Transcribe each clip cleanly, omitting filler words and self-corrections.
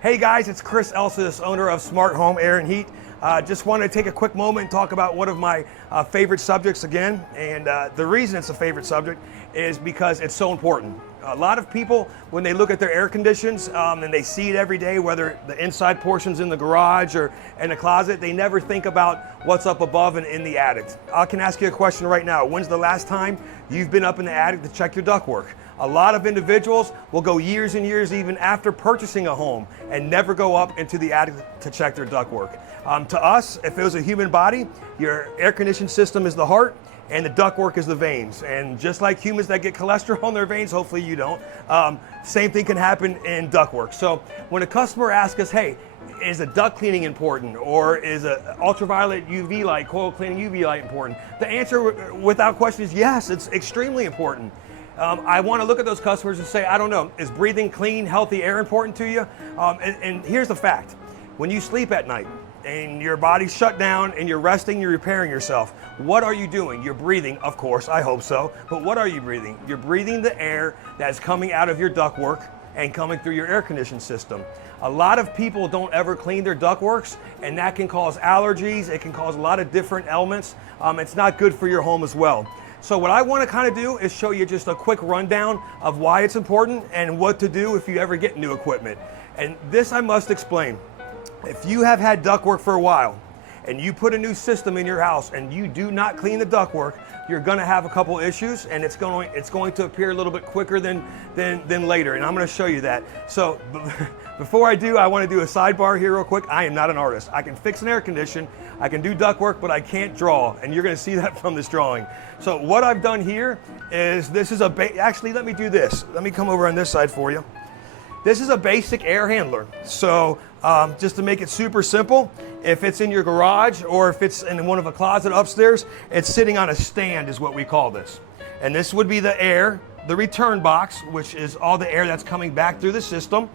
Hey guys, it's Chris Elsis, owner of Smart Home Air and Heat. Just wanted to take a quick moment and talk about one of my favorite subjects again. And the reason it's a favorite subject is because it's so important. A lot of people, when they look at their air conditions and they see it every day, whether the inside portion's in the garage or in the closet, they never think about what's up above and in the attic. I can ask you a question right now. When's the last time you've been up in the attic to check your ductwork? A lot of individuals will go years and years even after purchasing a home and never go up into the attic to check their ductwork. To us, if it was a human body, your air conditioning system is the heart and the ductwork is the veins. And just like humans that get cholesterol in their veins, hopefully you don't, same thing can happen in ductwork. So when a customer asks us, hey, is a duct cleaning important, or is an ultraviolet UV light, coil cleaning UV light important? The answer without question is yes, it's extremely important. I want to look at those customers and say, I don't know, is breathing clean, healthy air important to you? And here's the fact. When you sleep at night and your body's shut down and you're resting, you're repairing yourself, what are you doing? You're breathing, of course, I hope so, but what are you breathing? You're breathing the air that's coming out of your ductwork and coming through your air conditioning system. A lot of people don't ever clean their ductworks, and that can cause allergies, it can cause a lot of different ailments. It's not good for your home as well. So what I want to kind of do is show you just a quick rundown of why it's important and what to do if you ever get new equipment. And this I must explain. If you have had ductwork for a while and you put a new system in your house and you do not clean the ductwork, you're going to have a couple issues, and it's going to appear a little bit quicker than later, and I'm going to show you that. So before I do, I want to do a sidebar here real quick. I am not an artist. I can fix an air condition, I can do ductwork, but I can't draw, and you're going to see that from this drawing. So what I've done here is this is actually, let me do this. Let me come over on this side for you. This is a basic air handler. So just to make it super simple, if it's in your garage or if it's in one of a closet upstairs, it's sitting on a stand is what we call this. And this would be the air, the return box, which is all the air that's coming back through the system.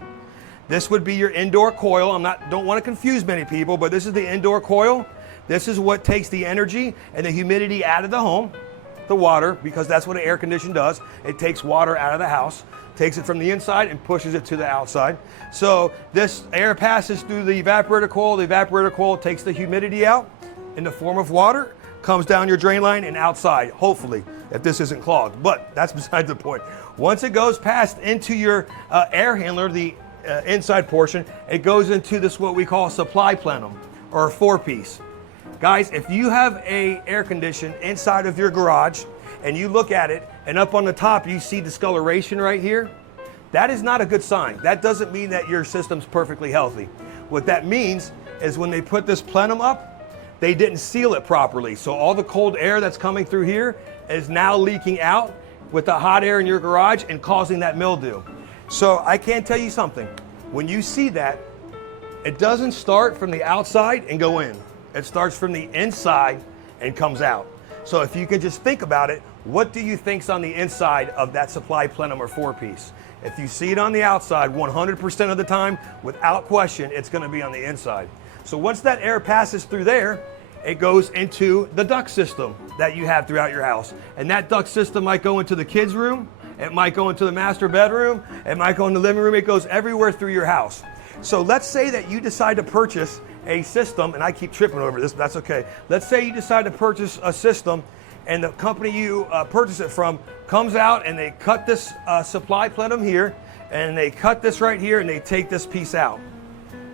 This would be your indoor coil. Don't want to confuse many people, but this is the indoor coil. This is what takes the energy and the humidity out of the home, the water, because that's what an air conditioner does. It takes water out of the house, takes it from the inside and pushes it to the outside. So this air passes through the evaporator coil takes the humidity out in the form of water, comes down your drain line and outside, hopefully, if this isn't clogged, but that's beside the point. Once it goes past into your air handler, the inside portion, it goes into this what we call a supply plenum or a 4-piece. Guys, if you have a air condition inside of your garage and you look at it and up on the top you see discoloration right here, that is not a good sign. That doesn't mean that your system's perfectly healthy. What that means is when they put this plenum up, they didn't seal it properly. So all the cold air that's coming through here is now leaking out with the hot air in your garage and causing that mildew. So I can tell you something. When you see that, it doesn't start from the outside and go in. It starts from the inside and comes out. So if you can just think about it, what do you think's on the inside of that supply plenum or 4-piece? If you see it on the outside, 100% of the time, without question, it's going to be on the inside. So once that air passes through there, it goes into the duct system that you have throughout your house. And that duct system might go into the kids' room, it might go into the master bedroom, it might go in the living room, it goes everywhere through your house. So let's say that you decide to purchase a system, and I keep tripping over this, but that's okay. Let's say you decide to purchase a system and the company you purchase it from comes out and they cut this supply plenum here and they cut this right here and they take this piece out.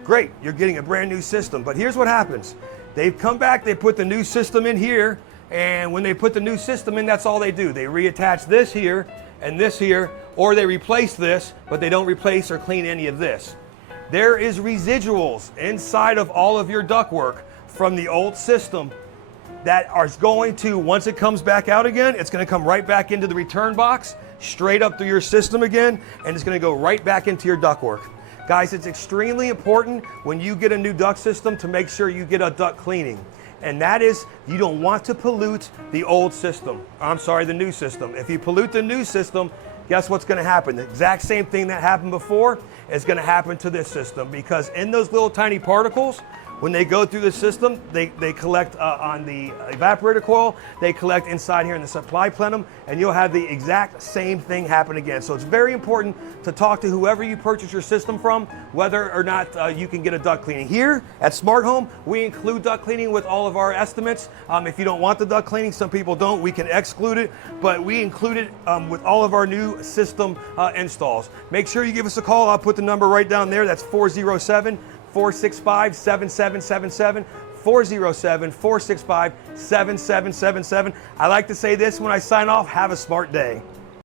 Great, you're getting a brand new system, but here's what happens. They've come back, they put the new system in here, and when they put the new system in, that's all they do. They reattach this here and this here, or they replace this, but they don't replace or clean any of this. There is residuals inside of all of your ductwork from the old system that are going to, once it comes back out again, it's going to come right back into the return box, straight up through your system again, and it's going to go right back into your ductwork. Guys, it's extremely important when you get a new duct system to make sure you get a duct cleaning. And that is, you don't want to pollute the old system. The new system. If you pollute the new system, guess what's going to happen? The exact same thing that happened before is going to happen to this system, because in those little tiny particles, When they go through the system, they collect on the evaporator coil, they collect inside here in the supply plenum, and you'll have the exact same thing happen again. So it's very important to talk to whoever you purchase your system from, whether or not you can get a duct cleaning. Here at Smart Home, we include duct cleaning with all of our estimates. If you don't want the duct cleaning, some people don't, we can exclude it, but we include it with all of our new system installs. Make sure you give us a call. I'll put the number right down there. That's 407-465-7777. 407-465-7777. I like to say this when I sign off: have a smart day.